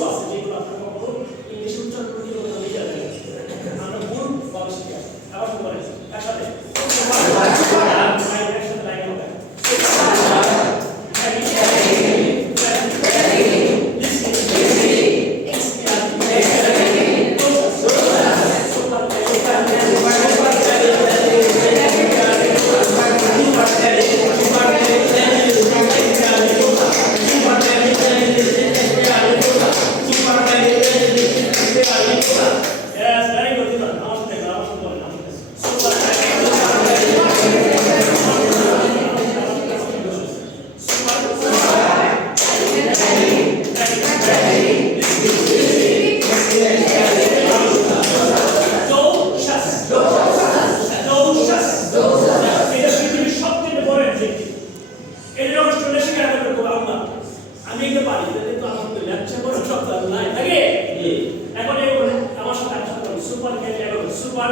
কিছু আছে যেগুলো আপনারা কখনো ইংলিশ উচ্চারণ করতে কখনো লিখে দেবেন আমরা ভুল ভাবে শিখে আসি আবার শুরু করেন একসাথে একসাথে লাইন হবে আমি এটা পারি কিন্তু আমার তো লেকচার বড় শব্দ নাই থাকে এখন এই আমার সাথে সুপার ক্যারিয়ার সুপার